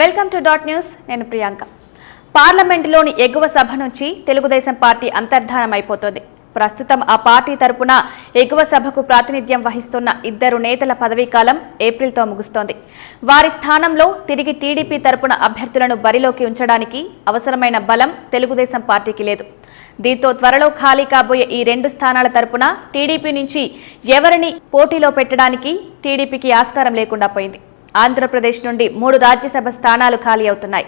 Welcome to dot news. నేను ప్రియాంక. పార్లమెంటులోని ఎగువ సభ నుంచి తెలుగుదేశం పార్టీ అంతర్ధానం అయిపోతోంది ప్రస్తుతం ఆ పార్టీ తరపున ఎగువ సభకు ప్రాతినిధ్యం వహిస్తున్న ఇద్దరు నేతల పదవీకాలం ఏప్రిల్తో ముగుస్తోంది. వారి స్థానంలో తిరిగి టీడీపీ తరపున అభ్యర్థులను బరిలోకి ఉంచడానికి అవసరమైన బలం తెలుగుదేశం పార్టీకి లేదు. దీంతో త్వరలో ఖాళీ కాబోయే ఈ రెండు స్థానాల తరపున టీడీపీ నుంచి ఎవరిని పోటీలో పెట్టడానికి టీడీపీకి ఆస్కారం లేకుండా పోయింది. ఆంధ్రప్రదేశ్ నుండి మూడు రాజ్యసభ స్థానాలు ఖాళీ అవుతున్నాయి.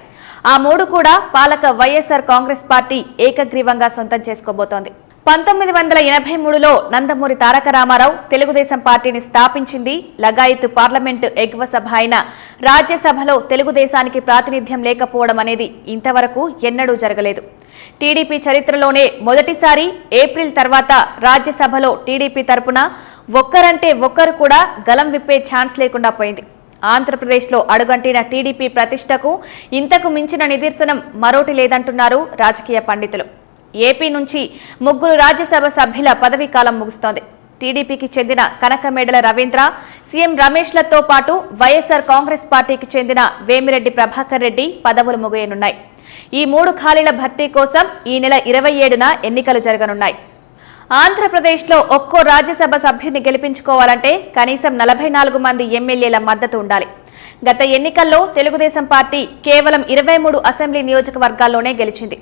ఆ మూడు కూడా పాలక వైఎస్ఆర్ కాంగ్రెస్ పార్టీ ఏకగ్రీవంగా సొంతం చేసుకోబోతోంది. పంతొమ్మిది వందల ఎనభై మూడులో నందమూరి తారక రామారావు తెలుగుదేశం పార్టీని స్థాపించింది. లగాయత్తు పార్లమెంటు ఎగువ సభ అయిన రాజ్యసభలో తెలుగుదేశానికి ప్రాతినిధ్యం లేకపోవడం అనేది ఇంతవరకు ఎన్నడూ జరగలేదు. టీడీపీ చరిత్రలోనే మొదటిసారి ఏప్రిల్ తర్వాత రాజ్యసభలో టీడీపీ తరపున ఒక్కరంటే ఒక్కరు కూడా గలం విప్పే ఛాన్స్ లేకుండా పోయింది. ఆంధ్రప్రదేశ్లో అడుగంటిన టీడీపీ ప్రతిష్టకు ఇంతకు మించిన నిదర్శనం మరోటి లేదంటున్నారు రాజకీయ పండితులు. ఏపీ నుంచి ముగ్గురు రాజ్యసభ సభ్యుల పదవీ కాలం ముగుస్తోంది. టీడీపీకి చెందిన కనకమేడల రవీంద్ర సీఎం రమేష్లతో పాటు వైఎస్ఆర్ కాంగ్రెస్ పార్టీకి చెందిన వేమిరెడ్డి ప్రభాకర్ రెడ్డి పదవులు ముగియనున్నాయి. ఈ మూడు ఖాళీల భర్తీ కోసం ఈ నెల ఇరవై ఏడున ఎన్నికలు జరగనున్నాయి. ఆంధ్రప్రదేశ్లో ఒక్కో రాజ్యసభ సభ్యుని గెలిపించుకోవాలంటే కనీసం నలభై నాలుగు మంది ఎమ్మెల్యేల మద్దతు ఉండాలి. గత ఎన్నికల్లో తెలుగుదేశం పార్టీ కేవలం ఇరవై మూడు అసెంబ్లీ నియోజకవర్గాల్లోనే గెలిచింది.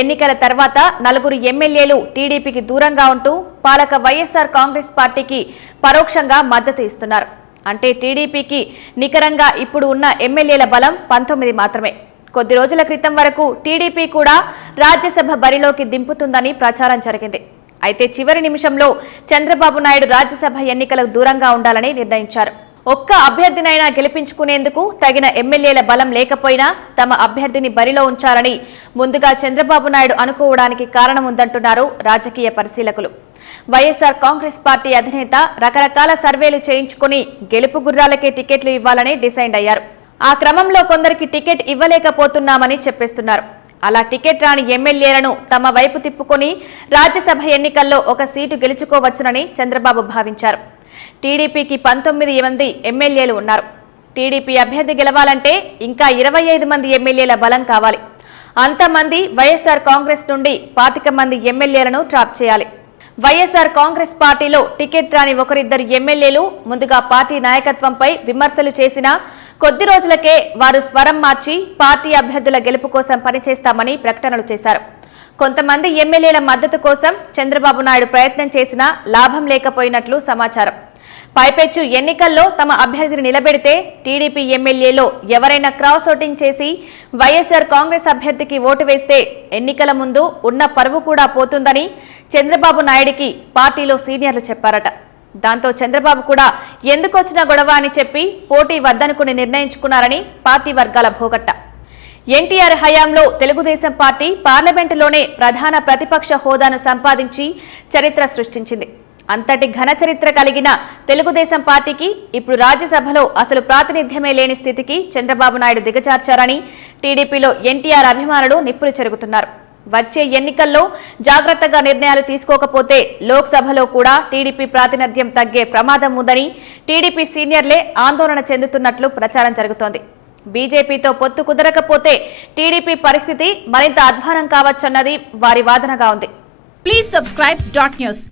ఎన్నికల తర్వాత నలుగురు ఎమ్మెల్యేలు టీడీపీకి దూరంగా ఉంటూ పాలక వైఎస్ఆర్ కాంగ్రెస్ పార్టీకి పరోక్షంగా మద్దతు ఇస్తున్నారు. అంటే టీడీపీకి నికరంగా ఇప్పుడు ఉన్న ఎమ్మెల్యేల బలం పంతొమ్మిది మాత్రమే. కొద్ది రోజుల క్రితం వరకు టీడీపీ కూడా రాజ్యసభ బరిలోకి దింపుతుందని ప్రచారం జరిగింది. అయితే చివరి నిమిషంలో చంద్రబాబు నాయుడు రాజ్యసభ ఎన్నికలకు దూరంగా ఉండాలని నిర్ణయించారు. ఒక్క అభ్యర్థినైనా గెలిపించుకునేందుకు తగిన ఎమ్మెల్యేల బలం లేకపోయినా తమ అభ్యర్థిని బరిలో ఉంచాలని ముందుగా చంద్రబాబు నాయుడు అనుకోవడానికి కారణం ఉందంటున్నారు రాజకీయ పరిశీలకులు. వైఎస్ఆర్ కాంగ్రెస్ పార్టీ అధినేత రకరకాల సర్వేలు చేయించుకుని గెలుపు గుర్రాలకే టికెట్లు ఇవ్వాలని డిసైడ్ అయ్యారు. ఆ క్రమంలో కొందరికి టికెట్ ఇవ్వలేకపోతున్నామని చెప్పేస్తున్నారు. అలా టికెట్ రాని ఎమ్మెల్యేలను తమ వైపు తిప్పుకొని రాజ్యసభ ఎన్నికల్లో ఒక సీటు గెలుచుకోవచ్చునని చంద్రబాబు భావించారు. టీడీపీకి పంతొమ్మిది మంది ఎమ్మెల్యేలు ఉన్నారు. టీడీపీ అభ్యర్థి గెలవాలంటే ఇంకా ఇరవై ఐదు మంది ఎమ్మెల్యేల బలం కావాలి. అంతమంది వైఎస్ఆర్ కాంగ్రెస్ నుండి పాతిక మంది ఎమ్మెల్యేలను ట్రాప్ చేయాలి. వైఎస్ఆర్ కాంగ్రెస్ పార్టీలో టికెట్ రాని ఒకరిద్దరు ఎమ్మెల్యేలు ముందుగా పార్టీ నాయకత్వంపై విమర్శలు చేసినా కొద్ది రోజులకే వారు స్వరం మార్చి పార్టీ అభ్యర్థుల గెలుపు కోసం పనిచేస్తామని ప్రకటనలు చేశారు. కొంతమంది ఎమ్మెల్యేల మద్దతు కోసం చంద్రబాబు నాయుడు ప్రయత్నం చేసినా లాభం లేకపోయినట్లు సమాచారం. పైపెచ్చు ఎన్నికల్లో తమ అభ్యర్థిని నిలబెడితే టీడీపీ ఎమ్మెల్యేలో ఎవరైనా క్రాస్ ఓటింగ్ చేసి వైఎస్ఆర్ కాంగ్రెస్ అభ్యర్థికి ఓటు వేస్తే ఎన్నికల ముందు ఉన్న పరువు కూడా పోతుందని చంద్రబాబు నాయుడికి పార్టీలో సీనియర్లు చెప్పారట. దాంతో చంద్రబాబు కూడా ఎందుకొచ్చిన గొడవ అని చెప్పి పోటీ వద్దనుకుని నిర్ణయించుకున్నారని పార్టీ వర్గాల భోగట్ట. ఎన్టీఆర్ హయాంలో తెలుగుదేశం పార్టీ పార్లమెంటులోనే ప్రధాన ప్రతిపక్ష హోదాను సంపాదించి చరిత్ర సృష్టించింది. అంతటి ఘన చరిత్ర కలిగిన తెలుగుదేశం పార్టీకి ఇప్పుడు రాజ్యసభలో అసలు ప్రాతినిధ్యమే లేని స్థితికి చంద్రబాబు నాయుడు దిగజార్చారని టీడీపీలో ఎన్టీఆర్ అభిమానులు నిప్పులు చెరుగుతున్నారు. వచ్చే ఎన్నికల్లో జాగ్రత్తగా నిర్ణయాలు తీసుకోకపోతే లోక్సభలో కూడా టీడీపీ ప్రాతినిధ్యం తగ్గే ప్రమాదం ఉందని టీడీపీ సీనియర్లే ఆందోళన చెందుతున్నట్లు ప్రచారం జరుగుతోంది. బీజేపీతో పొత్తు కుదరకపోతే టీడీపీ పరిస్థితి మరింత అధ్వానం కావచ్చన్నది వారి వాదనగా ఉంది. Please subscribe dot news